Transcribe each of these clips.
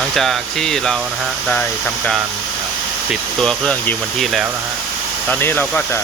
หลังจากที่เรานะฮะได้ทำการปิดตัวเครื่องยืมวันที่แล้วนะฮะตอนนี้เราก็จะ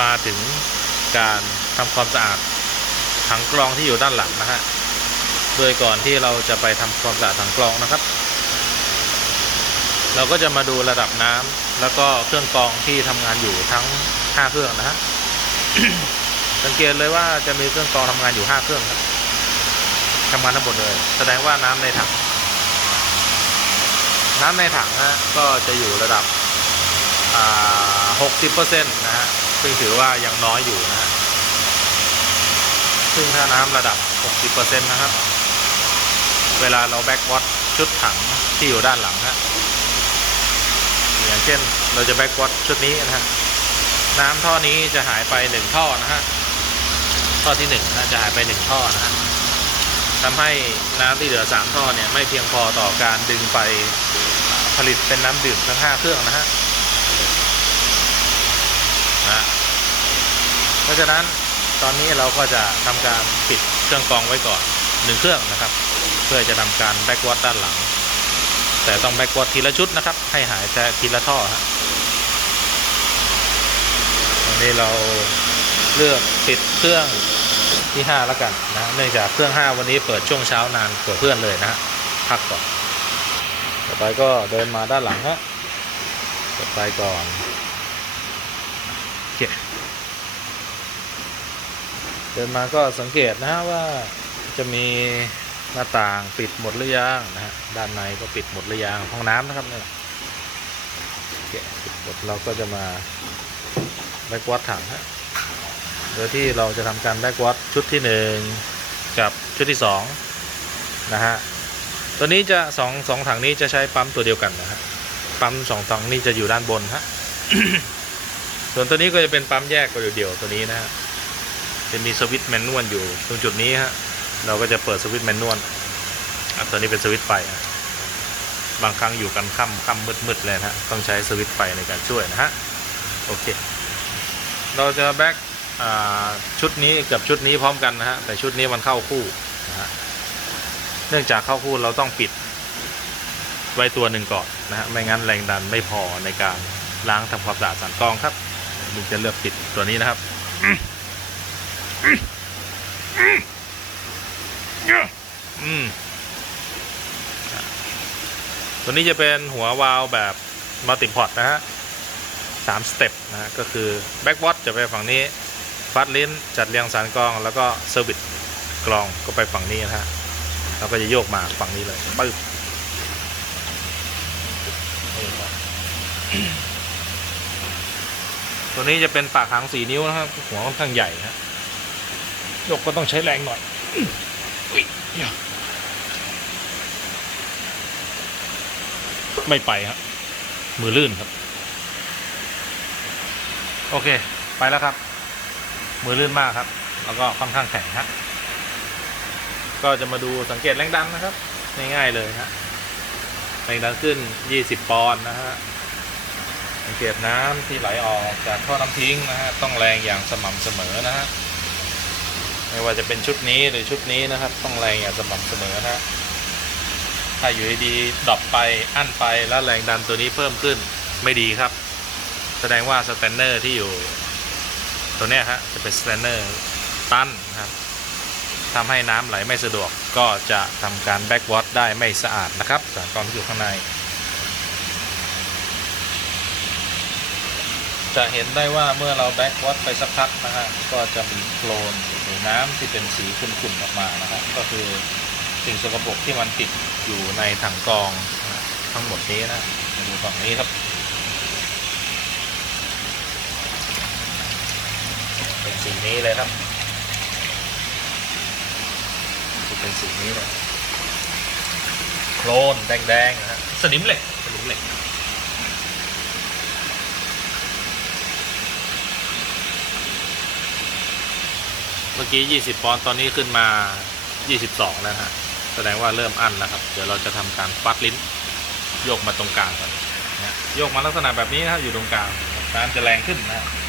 มาถึงการทำความสะอาดถังกรองที่อยู่ด้านหลังนะฮะโดยก่อนที่เราจะไปทำความสะอาดถังกรองนะครับ เราก็จะมาดูระดับน้ำแล้วก็เครื่องกรองที่ทำงานอยู่ทั้ง5เครื่องนะฮะสังเกตเลยว่าจะมีเครื่องกรองทำงานอยู่5เครื่องครับ ทำงานทั้งหมดเลย แสดงว่าน้ำในถัง น้ำในถังฮะก็จะอยู่ระดับหกสิบเปอร์เซ็นต์นะฮะ ซึ่งถือว่ายังน้อยอยู่นะฮะ ซึ่งถ้าน้ำระดับ 60%นะครับ เวลาเราแบ็กวอตชุดถังที่อยู่ด้านหลังฮะ อย่างเช่นเราจะแบ็กวอตชุดนี้นะฮะ น้ำท่อนี้จะหายไปหนึ่งท่อนะฮะ ท่อที่หนึ่งนะจะหายไปหนึ่งท่อนะฮะ ทำให้น้ำที่เหลือสามท่อเนี่ยไม่เพียงพอต่อการดึงไปผลิตเป็นน้ำดื่มทั้งห้าเครื่องนะฮะนะเพราะฉะนั้นตอนนี้เราก็จะทำการปิดเครื่องกรองไว้ก่อนหนึ่งเครื่องนะครับ เพื่อจะทำการแบ็กวอตด้านหลัง แต่ต้องแบ็กวอตทีละชุดนะครับ ให้หายแต่ทีละท่อฮะวันนี้เราเลือกปิดเครื่อง ที่ 5 แล้วกันนะเนื่องจากเครื่อง 5 วันนี้เปิดช่วงเช้านานกว่าเพื่อนเลยนะฮะพักก่อนต่อไปก็เดินมาด้านหลังฮะต่อไปก่อนโอเคเดินมาก็สังเกตนะฮะว่าจะมีหน้าต่างปิดหมดหรือยังนะฮะด้านในก็ปิดหมดหรือยังห้องน้ำนะครับเนี่ยโอเคปิดหมดเราก็จะมาแบกวอตถังฮะ โดยที่เราจะทำการแบกวอตชุดที่หนึ่งกับชุดที่สองนะฮะ ตัวนี้จะสองสองถังนี้จะใช้ปั๊มตัวเดียวกันนะฮะ ปั๊มสองถังนี้จะอยู่ด้านบนฮะ ส่วนตัวนี้ก็จะเป็นปั๊มแยกตัวเดียวๆตัวนี้นะฮะ จะมีสวิตช์แมนนวลอยู่ตรงจุดนี้ฮะ เราก็จะเปิดสวิตช์แมนนวลอะตัวนี้เป็นสวิตช์ไฟบางครั้งอยู่กันค่ำค่ำมืดมืดๆเลยนะฮะ ต้องใช้สวิตช์ไฟในการช่วยนะฮะ โอเค เราจะแบ็ก ชุดนี้กับชุดนี้พร้อมกันนะฮะแต่ชุดนี้มันเข้าคู่นะฮะเนื่องจากเข้าคู่เราต้องปิดไว้ตัวหนึ่งก่อนนะฮะไม่งั้นแรงดันไม่พอในการล้างทำความสะอาดสันกองครับมึงจะเลือกปิดตัวนี้นะครับตัวนี้จะเป็นหัววาล์วแบบมัลติพอตนะฮะสามสเต็ปนะฮะก็คือแบ็กวอตจะไปฝั่งนี้ ฟัดลิ้นจัดเรียงสารกรอง แล้วก็เซอร์วิสกรองก็ไปฝั่งนี้นะฮะแล้วก็จะโยกมาฝั่งนี้เลยปึ๊บตัวนี้จะเป็นปากหางสีนิ้วนะครับหัวค่อนข้างใหญ่ฮะยกก็ต้องใช้แรงหน่อยไม่ไปครับมือลื่นครับ โอเค ไปแล้วครับ มือลื่นมากครับ แล้วก็ค่อนข้างแข็งฮะก็จะมาดูสังเกตแรงดันนะครับ ง่ายๆเลยฮะแรงดันขึ้น 20 ปอนด์นะฮะสังเกตน้ำที่ไหลออกจากท่อน้ำทิ้งนะฮะต้องแรงอย่างสม่ำเสมอนะฮะไม่ว่าจะเป็นชุดนี้หรือชุดนี้นะครับ ต้องแรงอย่างสม่ำเสมอนะฮะถ้าอยู่ดีๆดรอปไปอั้นไปแล้วแรงดันตัวนี้เพิ่มขึ้นไม่ดีครับ แสดงว่าสแตนเนอร์ที่อยู่ ตัวเนี้ยฮะจะเป็นสแตนเนอร์ตันนะครับทำให้น้ำไหลไม่สะดวกก็จะทำการแบ็กวอตได้ไม่สะอาดนะครับสารกรองที่อยู่ข้างใน จะเห็นได้ว่าเมื่อเราแบ็กวอตไปสักพักนะฮะก็จะมีโคลนหรือน้ำที่เป็นสีขุ่นๆออกมานะฮะก็คือสิ่งสกปรกที่มันติดอยู่ในถังกรองทั้งหมดนี้นะมาดูฝั่งนี้ครับ เป็น สีนี้เลยครับจะเป็นสีนี้เลยโคลนแดงๆนะฮะสนิมเหล็กสนิมเหล็กเมื่อกี้ 20 ปอนด์ตอนนี้ขึ้นมา 22 แล้วฮะ แสดงว่าเริ่มอั้นแล้วครับ เดี๋ยวเราจะทำการฟัดลิ้น โยกมาตรงกลางก่อนนะโยกมาลักษณะแบบนี้นะครับอยู่ตรงกลางน้ำจะแรงขึ้นนะฮะ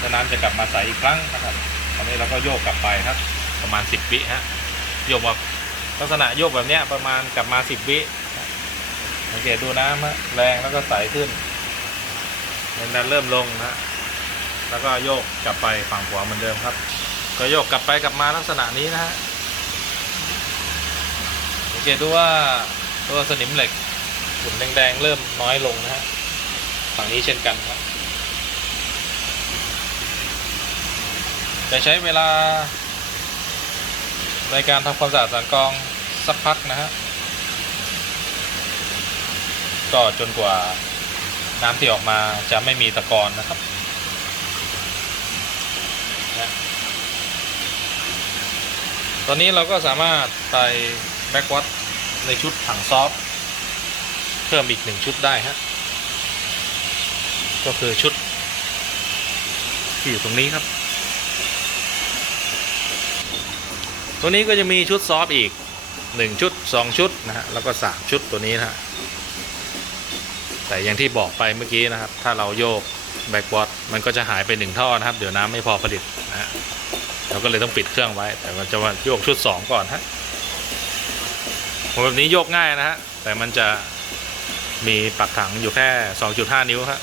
แล้วน้ำจะกลับมาใสอีกครั้งนะครับ ตอนนี้เราก็โยกกลับไปครับ ประมาณ 10 วิฮะ โยกมาลักษณะโยกแบบเนี้ยประมาณกลับมาสิบวิสังเกตดูน้ำฮะแรงแล้วก็ใสขึ้นแรงดันเริ่มลงนะ แล้วก็โยกกลับไปฝั่งขวาเหมือนเดิมครับ ก็โยกกลับไปกลับมาลักษณะนี้นะฮะสังเกตดูว่าตัวสนิมเหล็กฝุ่นแดงๆเริ่มน้อยลงนะฮะฝั่งนี้เช่นกันครับ จะใช้เวลา ในการทำความสะอาดสันกองสักพักนะฮะก็จนกว่าน้ำที่ออกมาจะไม่มีตะกอนนะครับนะตอนนี้เราก็สามารถไปแบ็กวัดในชุดถังซอฟต์เพิ่มอีกหนึ่งชุดได้ฮะก็คือชุดที่อยู่ตรงนี้ครับ ตัวนี้ก็จะมีชุดซอฟต์อีก 1 ชุด 2 ชุดนะฮะแล้วก็ 3 ชุดตัวนี้นะฮะแต่อย่างที่บอกไปเมื่อกี้นะครับ ถ้าเราโยกแบ็กบอร์ดมันก็จะหายไป1ท่อนะครับ เดี๋ยวน้ำไม่พอผลิตนะฮะเราก็เลยต้องปิดเครื่องไว้ แต่มันจะว่าโยกชุด 2 ก่อนฮะแบบนี้โยกง่ายนะฮะแต่มันจะมีปักถังอยู่แค่ 2.5 นิ้วฮะ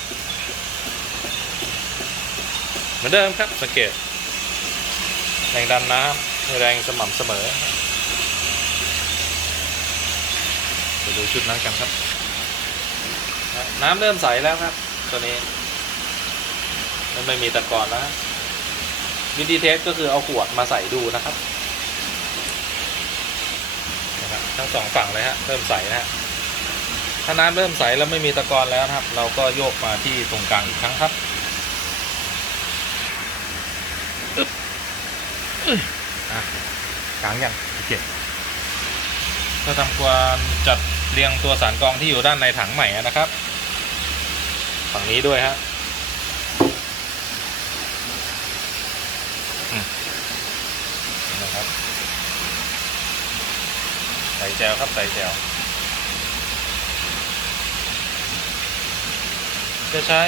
เหมือนเดิมครับสังเกตแรงดันน้ำ แรงสม่ำเสมอไปดูชุดนั้นกันครับ น้ำเริ่มใสแล้วครับ ตัวนี้ มันไม่มีตะกอนแล้ววิธีเทสก็คือเอาขวดมาใส่ดูนะครับนะครับ ทั้งสองฝั่งเลยฮะเริ่มใสนะฮะถ้าน้ำเริ่มใสแล้วไม่มีตะกอนแล้วครับ เราก็โยกมาที่ตรงกลางอีกครั้งครับ อะกลางยังโอเคก็ทำความจัดเรียงตัวสารกรองที่อยู่ด้านในถังใหม่นะครับ ฝั่งนี้ด้วยฮะนะครับใส่แจวครับใส่แจวจะใช้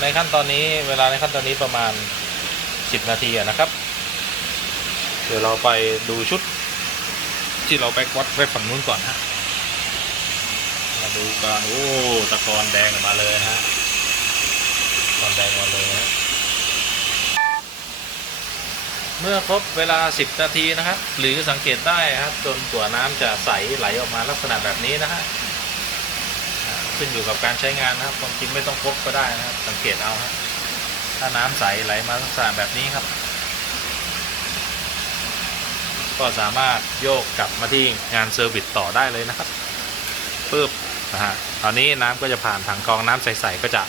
ในขั้นตอนนี้เวลาในขั้นตอนนี้ประมาณ 10 นาทีนะครับ เดี๋ยวเราไปดูชุด ที่เราไปวัดไว้ฝั่งนู้นก่อนฮะมาดูกันโอ้ตะกอนแดงมาเลยฮะตะกอนแดงมาเลยนะเมื่อครบเวลา 10 นาทีนะครับ หรือสังเกตได้ครับ จนตัวน้ำจะใสไหลออกมาลักษณะแบบนี้นะฮะขึ้นอยู่กับการใช้งานนะครับความจริงไม่ต้องครบก็ได้นะครับ สังเกตเอาฮะถ้าน้ำใสไหลมาลักษณะแบบนี้ครับ ก็สามารถโยกกลับมาที่งานเซอร์วิสต่อได้เลยนะครับปึ๊บนะฮะตอนนี้น้ำก็จะผ่านถังกรองน้ำใสๆก็จะ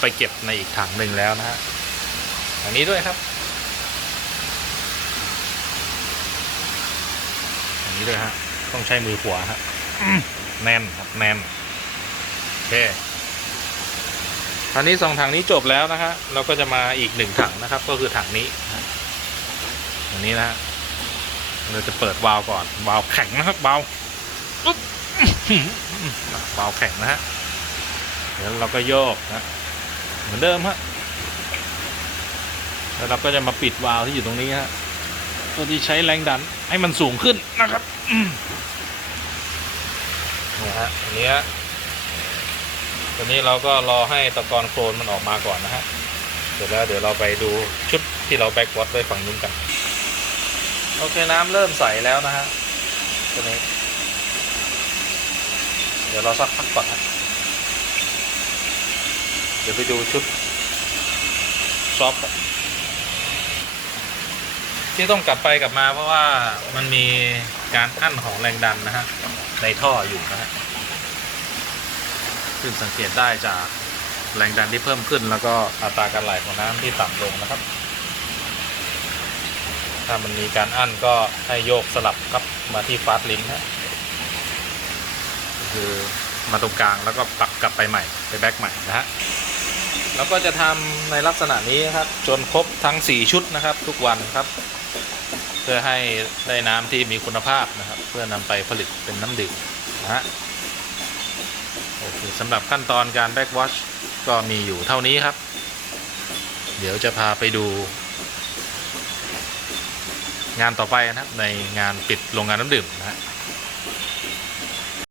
ไปเก็บในอีกถังหนึ่งแล้วนะฮะอันนี้ด้วยครับอันนี้ด้วยฮะต้องใช้มือขวาฮะอื้อแน่นครับแน่นโอเคตอนนี้สองถังนี้จบแล้วนะฮะเราก็จะมาอีกหนึ่งถังนะครับ ก็คือถังนี้ถังนี้นะฮะ เราจะเปิดวาล์วก่อน วาล์วแข็งนะครับวาล์วอุ๊บวาล์วแข็งนะฮะเดี๋ยวเราก็โยกนะเหมือนเดิมฮะแล้วเราก็จะมาปิดวาล์วที่อยู่ตรงนี้ฮะตัวที่ใช้แรงดันให้มันสูงขึ้นนะครับนี่ฮะอันนี้ฮะตัวนี้เราก็รอให้ตะกอนโคลนมันออกมาก่อนนะฮะ เสร็จแล้วเดี๋ยวเราไปดูชุดที่เราแบ็กวอตไว้ฝั่งนู้นกัน โอเคน้ำเริ่มใสแล้วนะฮะตัวนี้ เดี๋ยวเราสักพักก่อนนะเดี๋ยวไปดูชุดซอฟต์ก่อนที่ต้องกลับไปกลับมาเพราะว่ามันมีการอั้นของแรงดันนะฮะในท่ออยู่นะฮะซึ่งสังเกตได้จากแรงดันที่เพิ่มขึ้นแล้วก็อัตราการไหลของน้ำที่ต่ำลงนะครับ ถ้ามันมีการอั้นก็ให้โยกสลับครับมาที่ฟาสลิงฮะคือมาตรงกลางแล้วก็ปรับกลับไปใหม่ไปแบ็กใหม่นะฮะแล้วก็จะทำในลักษณะนี้ครับจนครบทั้ง 4 ชุดนะครับ ทุกวันครับ เพื่อให้ได้น้ำที่มีคุณภาพนะครับ เพื่อนำไปผลิตเป็นน้ำดื่มนะฮะโอเคสำหรับขั้นตอนการแบ็กวอชก็มีอยู่เท่านี้ครับ เดี๋ยวจะพาไปดู งานต่อไปนะครับในงานปิดโรงงานน้ำดื่มนะฮะ